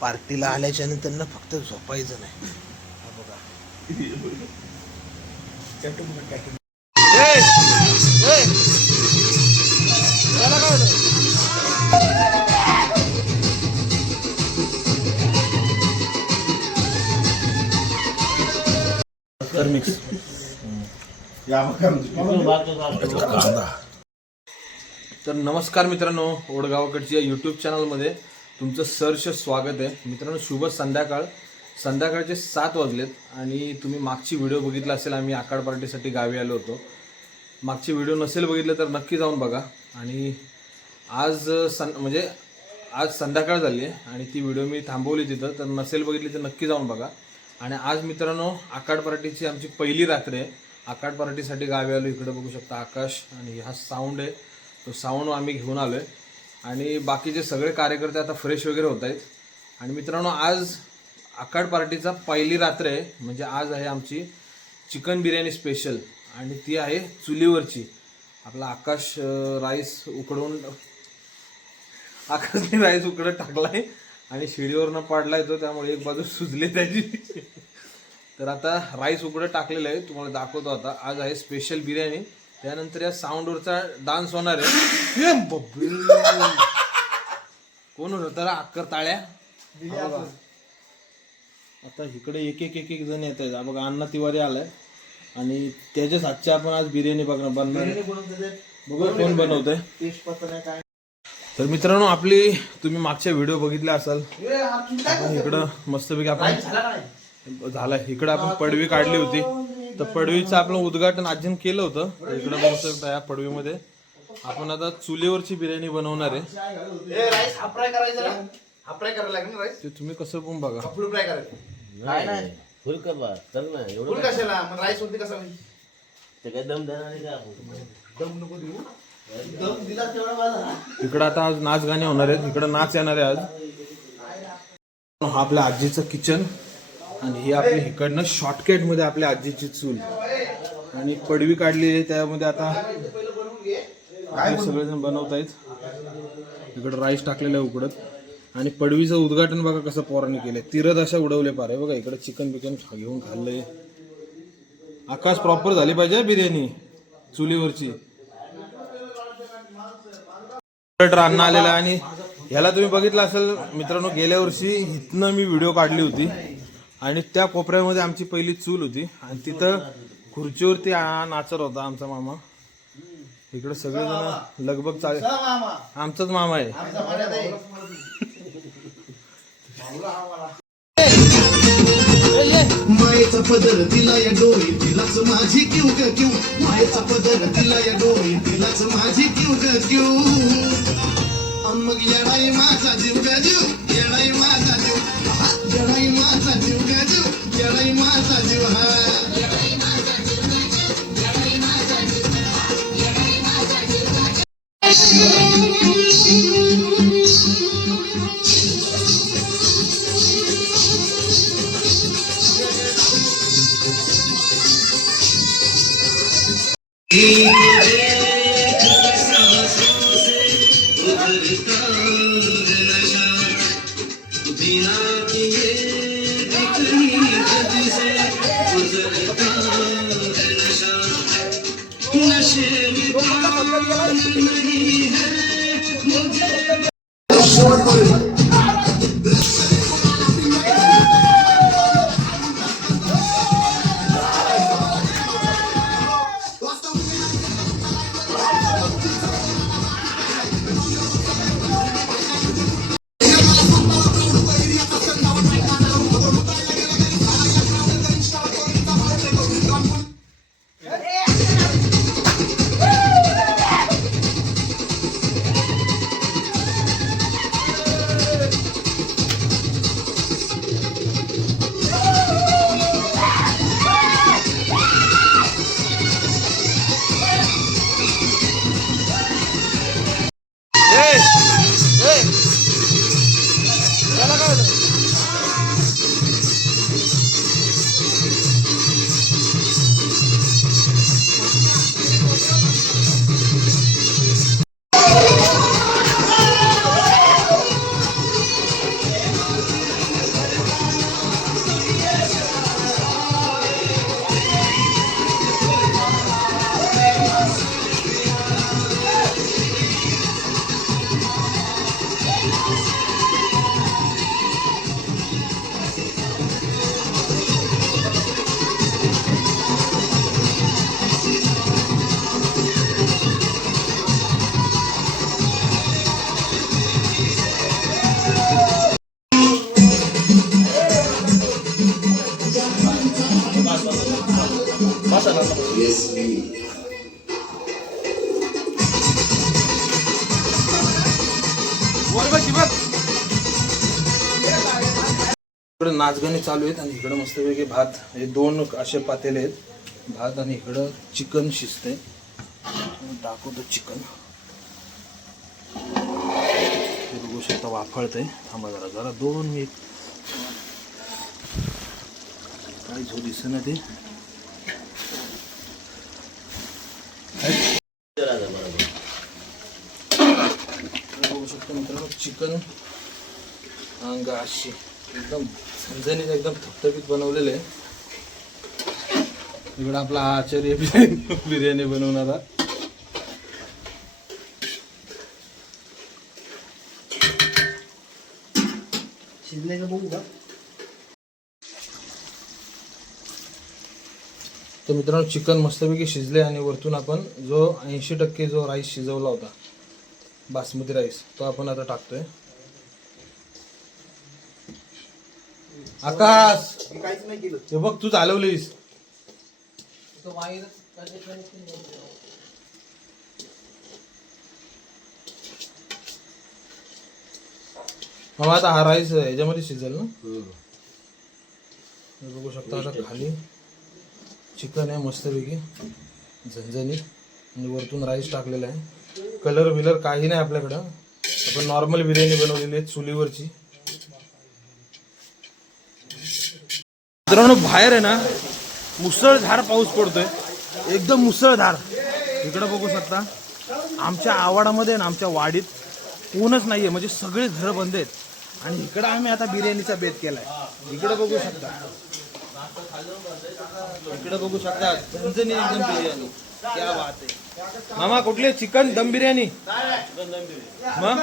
पार्टीला आल्याच्या नंतर ना फक्त झोपायचं नाही. बघा मिक्स तर नमस्कार मित्रांनो, ओडगावकडच्या यूट्यूब चॅनलमध्ये तुमचं सहर्ष स्वागत आहे. मित्रांनो, शुभ संध्याकाळ. संध्याकाळचे 7 वाजलेत आणि तुम्ही मागची व्हिडिओ बघितला असेल. आम्ही आकाड पार्टीसाठी गावी आलो होतो. मागची व्हिडिओ नसेल बघितलं तर नक्की जाऊन बघा. आणि आज आज संध्याकाळ झाली आहे आणि ती व्हिडिओ मी थांबवली तिथं, तर नसेल बघितली तर नक्की जाऊन बघा. आणि आज मित्रांनो, आकाड पार्टीची आमची पहिली रात्र आहे. आकाड पार्टीसाठी गावी आलो. इकडे बघू शकता आकाश आणि हा साऊंड आहे, तो साऊंड आम्ही घेऊन आलो आहे. आणि बाकीचे सगळे कार्यकर्ते आता फ्रेश वगैरे होत आहेत. आणि मित्रांनो, आज आकाड पार्टीचा पहिली रात्र आहे. म्हणजे आज आहे आमची चिकन बिर्याणी स्पेशल आणि ती आहे चुलीवरची. आपला आकाशने राईस उकडत टाकलाय आणि शिडीवरनं पाडलाय तो, त्यामुळे एक बाजू सुजले त्याची. तर आता राईस उकडत टाकलेलं आहे, तुम्हाला दाखवतो. आता आज आहे स्पेशल बिर्याणी. त्यानंतर या साऊंडवरचा डान्स होणार आहे. कोण होतं अक्कर ताळ्या. आता इकडे एक एक जण येत आहेत. बघा, अण्णा तिवारी आलाय आणि त्याच्याच हातच्या आपण आज बिर्याणी बनणार. बघा कोण बनवतंय. तर मित्रांनो, आपली तुम्ही मागच्या व्हिडिओ बघितल्या असाल. इकडं मस्तपैकी आपण झालाय. इकडं आपण पडवी काढली होती, तर पडवीचं आपलं उद्घाटन आजीन केलं होतं. इकडं बघू शकता या पडवीमध्ये आपण आता चुलीवरची बिर्याणी बनवणार आहे. ते तुम्ही कसं पण बघा. इकडं आता आज नाच गाणे होणार आहेत. इकडं नाच येणार आहे आज. हा आपल्या आजीचं किचन आणि ही आपली इकडनं शॉर्टकट मध्ये आपल्या आजीची चूल आणि पडवी काढलेली आहे. त्यामध्ये आता सगळेजण बनवत आहेत. इकडं राईस टाकलेलं आहे उकडत. आणि पडवीचं उद्घाटन बघा कसं पोरांनी केलंय. तिरद अशा उडवले पारे. बघा इकडे चिकन बिकन घेऊन खाल्लंय. आकाश प्रॉपर झाली पाहिजे बिर्याणी चुलीवरची. रान्ना आलेला आणि ह्याला तुम्ही बघितलं असेल मित्रांनो, गेल्या वर्षी इथनं मी व्हिडिओ काढली होती आणि त्या कोपऱ्यामध्ये आमची पहिली चूल होती आणि तिथं खुर्चीवरती नाचत होता आमचा मामा. इकडे सगळेजण लगभग आमचाच मामा आहे. मायेचा पदर दिला या डोळी तिलाच माझी क्यू ग क्यू. मायेचा पदर दिला या डोळी तिलाच माझी क्यू ग क्यू. मग येणाई माझा जीव ग जीव, येणाई माझा जीव, येणाई माझा जीव ग जीव, येणाई माझा जीव. Yes, me. इकडे नाचगाणी चालू आहेत आणि इकडे मस्तपैकी भात, हे दोन असे पातेले आहेत भात आणि इकडं चिकन शिजते. दाखवतो चिकन, हे बघू शकता वाफळतंय. थांबा जरा जरा 2 मिनिट, काय झो दिसेना ते. बघू शकता मित्रांनो चिकन अंग अशी एकदम झणझणीत एकदम थपथपीत बनवलेले आहे. इकडं आपला आचार्य बिर्याणी बनवणारा. शिजले का बघू का? तर मित्रांनो चिकन मस्तपैकी शिजले आणि वरतून आपण जो 80% जो राईस शिजवला होता बासमती राईस तो आपण आता टाकतोय. आकाश काहीच नाही केलं. हे बघ तू चालवलीस. मग आता हा राईस ह्याच्यामध्ये शिजेल ना. हे बघू शकता आता खाली चिकन आहे मस्तपैकी झणझणीत आणि वरतून राईस टाकलेला आहे. कलर बिलर काही नाही आपल्याकडं. आपण नॉर्मल बिर्याणी बनवलेली आहे चुलीवरची. मित्रांनो बाहेर आहे ना मुसळधार पाऊस पडतोय, एकदम मुसळधार. इकडं बघू शकता आमच्या आवाडामध्ये ना आमच्या वाडीत कोणच नाहीये, म्हणजे सगळे घरं बंद आहेत. आणि इकडं आम्ही आता बिर्याणीचा बेत केलाय. इकडं बघू शकता, इकडं बघू शकता झणझणी एकदम बिर्याणी. क्या बात आहे मामा. कुठले चिकन दम बिर्याणी? मग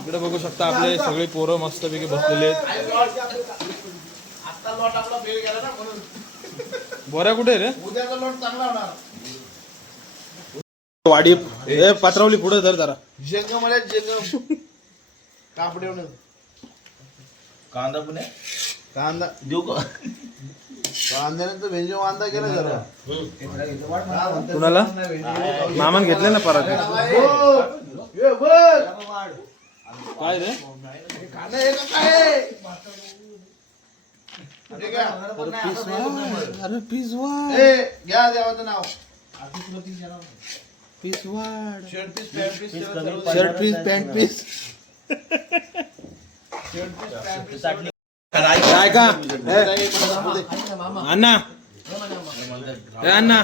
इकडे बघू शकता आपले सगळे पोरं मस्तपैकी बसलेले आहेत. बोऱ्या कुठे रे? वाडी हे पात्रावली पुढे धर जरा. कांदा पण आहे. कांदा देऊ का? कांद्याने तर व्हेज वांदा केला जरा. कुणाला मामान घेतले ना पराठे. काय रे अरे पीस वाढ, घ्या देवाचं नाव. पीस वाढ. Shirt piece pant piece shirt piece pant piece. काय का अण्णा, ए अण्णा,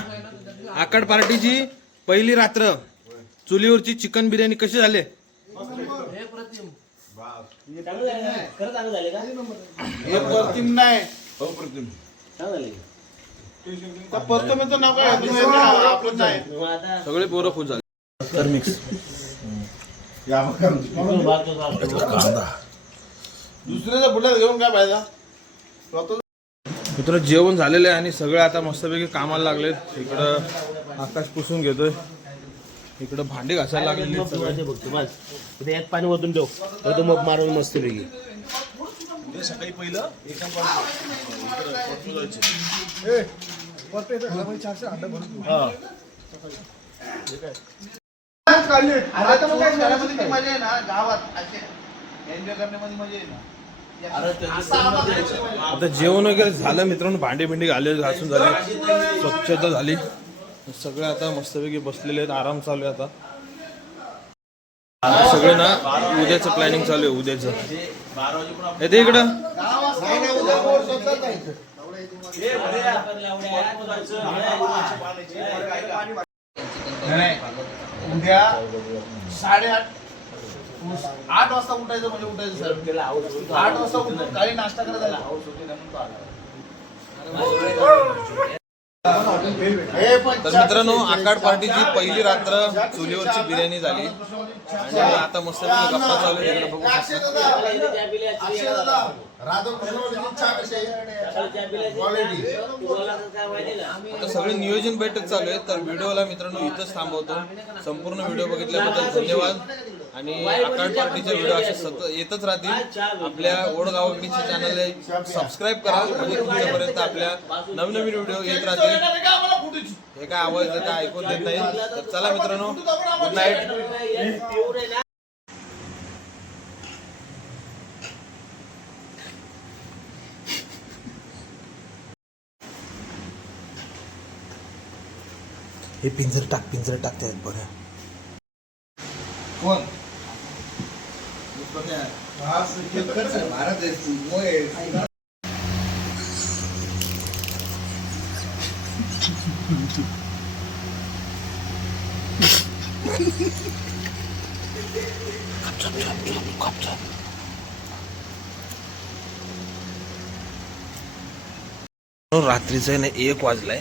आकाड पार्टीची पहिली रात्र चुलीवरची चिकन बिर्याणी कशी झाली? प्रतिम नाही. परतमेचं नाव काय? आपलं नाही. सगळे पोरं खुश झाले. तर मिक्स दुसऱ्याचा बुटात घेऊन काय पाहिजे? मित्र जेवण झालेलं आहे आणि सगळे आता मस्तपैकी कामाला लागलेत. इकडं आकाश पुसून घेतोय, इकडं भांडी घासायला लागलेली सगळे. यात पाणी वतून ठेव, वरतून मग मारून मस्त पैकी. सकाळी पहिलं मजा आहे ना गावात एन्जॉय करण्यामध्ये मजा आहे ना. आता जेवण वगैरे झालं मित्रांनो, भांडी बिंडी घासून झाली, स्वच्छता झाली, सगळे आता मस्तपैकी बसलेले आहेत, आराम चालू आहे. आता सगळे ना उद्याचं प्लॅनिंग चालू आहे. उद्याचं येते इकडं उद्या 8:30 वाजता उठायचं, म्हणजे उठायचं सर 8 वाजता उठून काही नाश्ता करायचा. तर मित्रांनो आकाड पार्टीची पहिली रात्र चुलीवरची बिर्याणी झाली आणि आता मस्त गप्पा चालू आहे तिकडे बघू शकता. आता सगळे नियोजन बैठक चालू आहे. तर व्हिडिओला मित्रांनो इथंच थांबवतो. संपूर्ण व्हिडिओ बघितल्याबद्दल धन्यवाद आणि आकाड पार्टीचे व्हिडिओ असे सतत येतच राहतील. आपल्या ओढगावकडीचे चॅनल सबस्क्राईब करा म्हणजे तुमच्यापर्यंत आपल्या नवनवीन व्हिडिओ येत राहतील. हे काय आवाज काय ऐकून देत नाही. तर चला मित्रांनो गुड नाईट. हे पिंजर टाक त्यात बरं. कोण रात्रीचं ना 1 वाजलाय.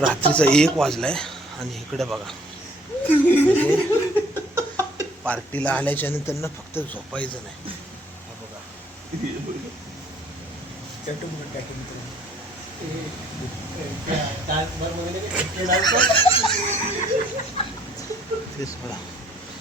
रात्रीचा 1 वाजलाय आणि इकडे बघा पार्टीला आल्याच्या नंतर फक्त झोपायचं नाही. हे बघा तेच बघा